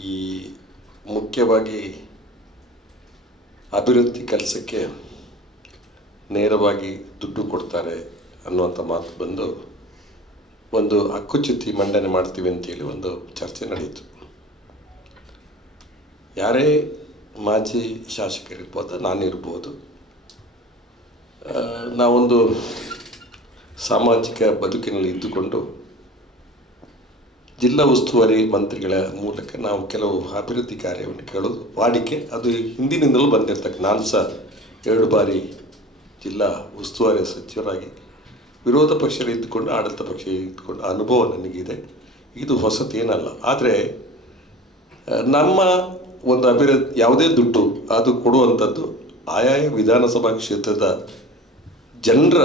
ಈ ಮುಖ್ಯವಾಗಿ ಅಭಿವೃದ್ಧಿ ಕೆಲಸಕ್ಕೆ ನೇರವಾಗಿ ದುಡ್ಡು ಕೊಡ್ತಾರೆ ಅನ್ನುವಂಥ ಮಾತು ಬಂದು ಒಂದು ಹಕ್ಕುಚ್ಯುತಿ ಮಂಡನೆ ಮಾಡ್ತೀವಿ ಅಂತೇಳಿ ಒಂದು ಚರ್ಚೆ ನಡೆಯಿತು. ಯಾರೇ ಮಾಜಿ ಶಾಸಕರಿರ್ಬೋದು, ನಾನಿರ್ಬೋದು, ನಾವೊಂದು ಸಾಮಾಜಿಕ ಬದುಕಿನಲ್ಲಿ ಇದ್ದುಕೊಂಡು ಜಿಲ್ಲಾ ಉಸ್ತುವಾರಿ ಮಂತ್ರಿಗಳ ಮೂಲಕ ನಾವು ಕೆಲವು ಅಭಿವೃದ್ಧಿ ಕಾರ್ಯವನ್ನು ಕೇಳೋದು ವಾಡಿಕೆ. ಅದು ಹಿಂದಿನಿಂದಲೂ ಬಂದಿರ್ತಕ್ಕ. ನಾನು ಸಹ 2 ಬಾರಿ ಜಿಲ್ಲಾ ಉಸ್ತುವಾರಿ ಸಚಿವರಾಗಿ ವಿರೋಧ ಪಕ್ಷದಲ್ಲಿ ಇದ್ದುಕೊಂಡು ಆಡಳಿತ ಪಕ್ಷ ಇದ್ದುಕೊಂಡು ಅನುಭವ ನನಗಿದೆ. ಇದು ಹೊಸತೇನಲ್ಲ. ಆದರೆ ನಮ್ಮ ಒಂದು ಅಭಿವೃದ್ಧಿ ಯಾವುದೇ ದುಡ್ಡು ಅದು ಕೊಡುವಂಥದ್ದು ಆಯಾಯ ವಿಧಾನಸಭಾ ಕ್ಷೇತ್ರದ ಜನರ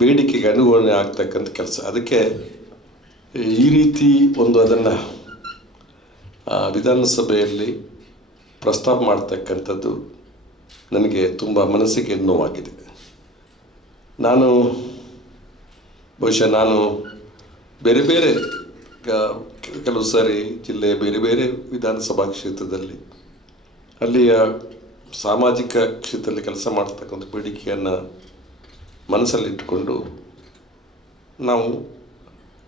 ಬೇಡಿಕೆಗೆ ಅನುಗುಣ ಆಗ್ತಕ್ಕಂಥ ಕೆಲಸ. ಅದಕ್ಕೆ ಈ ರೀತಿ ಒಂದು ಅದನ್ನು ವಿಧಾನಸಭೆಯಲ್ಲಿ ಪ್ರಸ್ತಾಪ ಮಾಡ್ತಕ್ಕಂಥದ್ದು ನನಗೆ ತುಂಬ ಮನಸ್ಸಿಗೆ ನೋವಾಗಿದೆ. ನಾನು ಬೇರೆ ಬೇರೆ ಕೆಲವು ಸಾರಿ ಜಿಲ್ಲೆಯ ಬೇರೆ ಬೇರೆ ವಿಧಾನಸಭಾ ಕ್ಷೇತ್ರದಲ್ಲಿ ಅಲ್ಲಿಯ ಸಾಮಾಜಿಕ ಕ್ಷೇತ್ರದಲ್ಲಿ ಕೆಲಸ ಮಾಡ್ತಕ್ಕಂಥ ಬೇಡಿಕೆಯನ್ನು ಮನಸ್ಸಲ್ಲಿಟ್ಟುಕೊಂಡು ನಾವು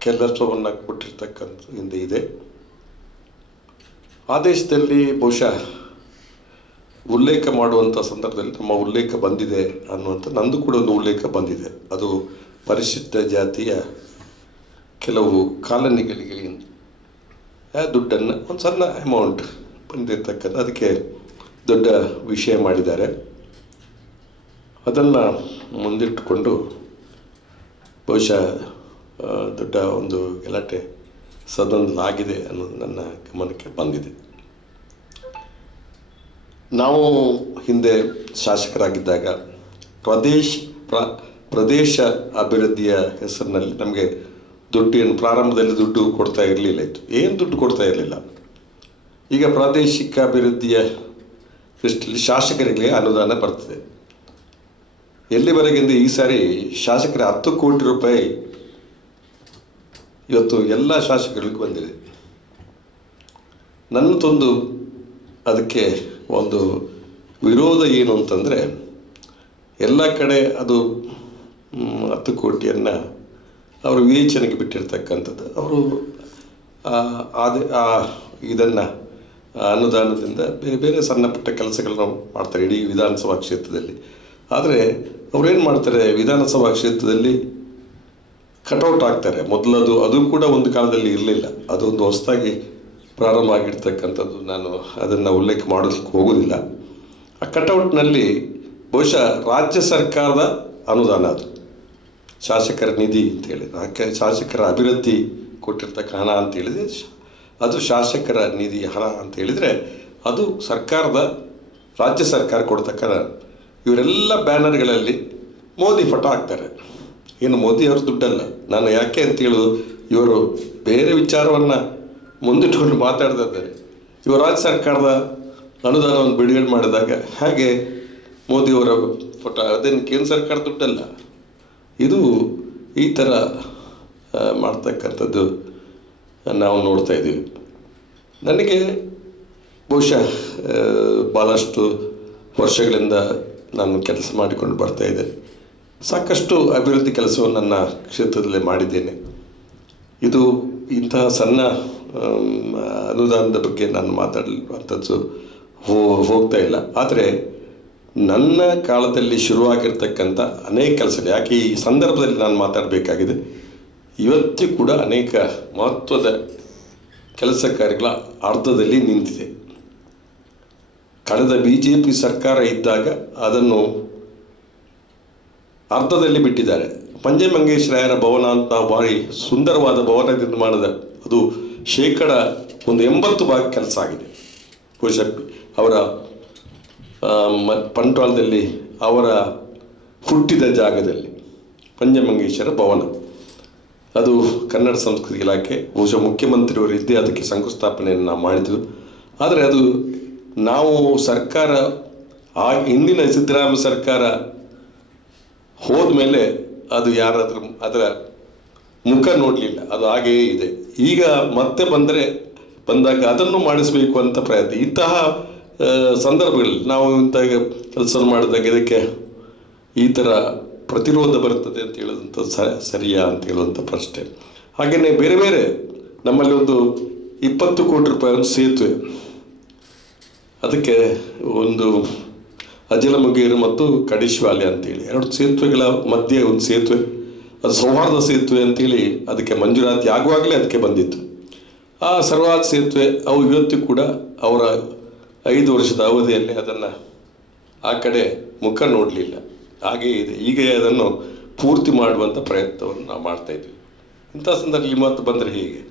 ಕೆಲಸವನ್ನು ಕೊಟ್ಟಿರ್ತಕ್ಕಂಥ ಹಿಂದೆ ಇದೆ. ಆದೇಶದಲ್ಲಿ ಬಹುಶಃ ಉಲ್ಲೇಖ ಮಾಡುವಂಥ ಸಂದರ್ಭದಲ್ಲಿ ನಮ್ಮ ಉಲ್ಲೇಖ ಬಂದಿದೆ ಅನ್ನುವಂಥ ನಂದು ಕೂಡ ಒಂದು ಉಲ್ಲೇಖ ಬಂದಿದೆ. ಅದು ಪರಿಶಿಷ್ಟ ಜಾತಿಯ ಕೆಲವು ಕಾಲನಿಗಳಿಗೆ ದುಡ್ಡನ್ನು ಒಂದು ಸಣ್ಣ ಅಮೌಂಟ್ ಬಂದಿರತಕ್ಕಂಥ ಅದಕ್ಕೆ ದೊಡ್ಡ ವಿಷಯ ಮಾಡಿದ್ದಾರೆ. ಅದನ್ನು ಮುಂದಿಟ್ಟುಕೊಂಡು ಬಹುಶಃ ದೊಡ್ಡ ಒಂದು ಗಲಾಟೆ ಸದನದಲ್ಲಾಗಿದೆ ಅನ್ನೋದು ನನ್ನ ಗಮನಕ್ಕೆ ಬಂದಿದೆ. ನಾವು ಹಿಂದೆ ಶಾಸಕರಾಗಿದ್ದಾಗ ಪ್ರದೇಶ ಅಭಿವೃದ್ಧಿಯ ಹೆಸರಿನಲ್ಲಿ ನಮಗೆ ದುಡ್ಡೇನು ಪ್ರಾರಂಭದಲ್ಲಿ ದುಡ್ಡು ಕೊಡ್ತಾ ಇರಲಿಲ್ಲ. ಏನು ದುಡ್ಡು ಕೊಡ್ತಾ ಇರಲಿಲ್ಲ. ಈಗ ಪ್ರಾದೇಶಿಕ ಅಭಿವೃದ್ಧಿಯ ದೃಷ್ಟಿಯಲ್ಲಿ ಶಾಸಕರಿಗೆ ಅನುದಾನ ಬರ್ತದೆ. ಎಲ್ಲಿವರೆಗೆಂದು ಈ ಸಾರಿ ಶಾಸಕರ 10 ಕೋಟಿ ರೂಪಾಯಿ ಇವತ್ತು ಎಲ್ಲ ಶಾಸಕರಿಗೂ ಬಂದಿದೆ. ನನ್ನದೊಂದು ಅದಕ್ಕೆ ಒಂದು ವಿರೋಧ ಏನು ಅಂತಂದರೆ, ಎಲ್ಲ ಕಡೆ ಅದು 10 ಕೋಟಿಯನ್ನು ಅವರು ವಿವೇಚನೆಗೆ ಬಿಟ್ಟಿರ್ತಕ್ಕಂಥದ್ದು. ಅವರು ಇದನ್ನು ಅನುದಾನದಿಂದ ಬೇರೆ ಬೇರೆ ಸಣ್ಣ ಪುಟ್ಟ ಕೆಲಸಗಳನ್ನ ಮಾಡ್ತಾರೆ ಇಡೀ ವಿಧಾನಸಭಾ ಕ್ಷೇತ್ರದಲ್ಲಿ. ಆದರೆ ಅವರೇನು ಮಾಡ್ತಾರೆ, ವಿಧಾನಸಭಾ ಕ್ಷೇತ್ರದಲ್ಲಿ ಕಟೌಟ್ ಹಾಕ್ತಾರೆ. ಮೊದಲದು ಅದು ಕೂಡ ಒಂದು ಕಾಲದಲ್ಲಿ ಇರಲಿಲ್ಲ. ಅದೊಂದು ಹೊಸದಾಗಿ ಪ್ರಾರಂಭ ಆಗಿರ್ತಕ್ಕಂಥದ್ದು. ನಾನು ಅದನ್ನು ಉಲ್ಲೇಖ ಮಾಡೋದಕ್ಕೆ ಹೋಗೋದಿಲ್ಲ. ಆ ಕಟೌಟ್ನಲ್ಲಿ ಬಹುಶಃ ರಾಜ್ಯ ಸರ್ಕಾರದ ಅನುದಾನ, ಅದು ಶಾಸಕರ ನಿಧಿ ಅಂತೇಳಿ, ಶಾಸಕರ ಅಭಿವೃದ್ಧಿ ಕೊಟ್ಟಿರ್ತಕ್ಕ ಹಣ ಅಂತೇಳಿದರೆ ಅದು ಶಾಸಕರ ನಿಧಿ ಹಣ ಅಂತೇಳಿದರೆ ಅದು ರಾಜ್ಯ ಸರ್ಕಾರ ಕೊಡ್ತಕ್ಕ. ಇವರೆಲ್ಲ ಬ್ಯಾನರ್ಗಳಲ್ಲಿ ಮೋದಿ ಫೋಟೋ ಹಾಕ್ತಾರೆ. ಏನು ಮೋದಿ ಅವ್ರ ದುಡ್ಡಲ್ಲ. ನಾನು ಯಾಕೆ ಅಂತೇಳೋದು, ಇವರು ಬೇರೆ ವಿಚಾರವನ್ನು ಮುಂದಿಟ್ಟುಕೊಂಡು ಮಾತಾಡ್ತಿದ್ದಾರೆ. ಇವರು ರಾಜ್ಯ ಸರ್ಕಾರದ ಅನುದಾನವನ್ನು ಬಿಡುಗಡೆ ಮಾಡಿದಾಗ ಹಾಗೆ ಮೋದಿಯವರ ಫೋಟೋ, ಅದೇನು ಕೇಂದ್ರ ಸರ್ಕಾರ ದುಡ್ಡಲ್ಲ. ಇದು ಈ ಥರ ಮಾಡ್ತಕ್ಕಂಥದ್ದು ನಾವು ನೋಡ್ತಾ ಇದ್ದೀವಿ. ನನಗೆ ಬಹುಶಃ ಭಾಳಷ್ಟು ವರ್ಷಗಳಿಂದ ನಾನು ಕೆಲಸ ಮಾಡಿಕೊಂಡು ಬರ್ತಾಯಿದ್ದೆ. ಸಾಕಷ್ಟು ಅಭಿವೃದ್ಧಿ ಕೆಲಸವನ್ನು ನನ್ನ ಕ್ಷೇತ್ರದಲ್ಲೇ ಮಾಡಿದ್ದೇನೆ. ಇದು ಇಂತಹ ಸಣ್ಣ ಅನುದಾನದ ಬಗ್ಗೆ ನಾನು ಮಾತಾಡುವಂಥದ್ದು ಹೋಗ್ತಾ ಇಲ್ಲ. ಆದರೆ ನನ್ನ ಕಾಲದಲ್ಲಿ ಶುರುವಾಗಿರ್ತಕ್ಕಂಥ ಅನೇಕ ಕೆಲಸ, ಯಾಕೆ ಈ ಸಂದರ್ಭದಲ್ಲಿ ನಾನು ಮಾತಾಡಬೇಕಾಗಿದೆ, ಇವತ್ತು ಕೂಡ ಅನೇಕ ಮಹತ್ವದ ಕೆಲಸ ಕಾರ್ಯಗಳ ಅರ್ಧದಲ್ಲಿ ನಿಂತಿದೆ. ಕಳೆದ BJP ಸರ್ಕಾರ ಇದ್ದಾಗ ಅದನ್ನು ಅರ್ಧದಲ್ಲಿ ಬಿಟ್ಟಿದ್ದಾರೆ. ಪಂಚಮಂಗೇಶ್ವರಾಯರ ಭವನ ಅಂತ ಭಾರಿ ಸುಂದರವಾದ ಭವನ ನಿರ್ಮಾಣದ ಅದು 80% ಕೆಲಸ ಆಗಿದೆ. ಬಹುಶಃ ಅವರ ಬಂಟ್ವಾಳದಲ್ಲಿ ಅವರ ಹುಟ್ಟಿದ ಜಾಗದಲ್ಲಿ ಪಂಚಮಂಗೇಶ್ವರ ಭವನ, ಅದು ಕನ್ನಡ ಸಂಸ್ಕೃತಿ ಇಲಾಖೆ ಬಹುಶಃ ಮುಖ್ಯಮಂತ್ರಿಯವರು ಇದ್ದೇ ಅದಕ್ಕೆ ಶಂಕುಸ್ಥಾಪನೆಯನ್ನು ನಾವು ಮಾಡಿದ್ವು. ಆದರೆ ಅದು ನಾವು ಸರ್ಕಾರ ಹಿಂದಿನ ಸಿದ್ದರಾಮಯ್ಯ ಸರ್ಕಾರ ಹೋದ ಮೇಲೆ ಅದು ಯಾರಾದರೂ ಅದರ ಮುಖ ನೋಡಲಿಲ್ಲ. ಅದು ಹಾಗೆಯೇ ಇದೆ. ಈಗ ಮತ್ತೆ ಬಂದರೆ ಬಂದಾಗ ಅದನ್ನು ಮಾಡಿಸಬೇಕು ಅಂತ ಪ್ರಯತ್ನ. ಇಂತಹ ಸಂದರ್ಭಗಳಲ್ಲಿ ನಾವು ಇಂಥ ಕೆಲಸ ಮಾಡಿದಾಗ ಇದಕ್ಕೆ ಈ ಥರ ಪ್ರತಿರೋಧ ಬರ್ತದೆ ಅಂತ ಹೇಳೋದಂಥ ಸರಿಯಾ ಅಂತ ಹೇಳುವಂಥ ಪ್ರಶ್ನೆ. ಹಾಗೆಯೇ ಬೇರೆ ಬೇರೆ ನಮ್ಮಲ್ಲಿ ಒಂದು 20 ಕೋಟಿ ರೂಪಾಯಿ ಒಂದು ಸೇತುವೆ, ಅದಕ್ಕೆ ಒಂದು ಅಜಲಮುಗೇರು ಮತ್ತು ಕಡಿಶ್ವಾಲೆ ಅಂತೇಳಿ 2 ಸೇತುವೆಗಳ ಮಧ್ಯೆ ಒಂದು ಸೇತುವೆ, ಅದು ಸೌಹಾರ್ದ ಸೇತುವೆ ಅಂತೇಳಿ ಅದಕ್ಕೆ ಮಂಜೂರಾತಿ ಆಗುವಾಗಲೇ ಅದಕ್ಕೆ ಬಂದಿತ್ತು. ಆ ಸರ್ವಾದ ಸೇತುವೆ ಅವು ಇವತ್ತು ಕೂಡ ಅವರ 5 ವರ್ಷದ ಅವಧಿಯಲ್ಲಿ ಅದನ್ನು ಆ ಕಡೆ ಮುಖ ನೋಡಲಿಲ್ಲ, ಹಾಗೆಯೇ ಇದೆ. ಈಗ ಅದನ್ನು ಪೂರ್ತಿ ಮಾಡುವಂಥ ಪ್ರಯತ್ನವನ್ನು ನಾವು ಮಾಡ್ತಾಯಿದ್ವಿ. ಇಂಥ ಸಂದರ್ಭದಲ್ಲಿ ಮತ್ತೆ ಬಂದರೆ ಹೀಗೆ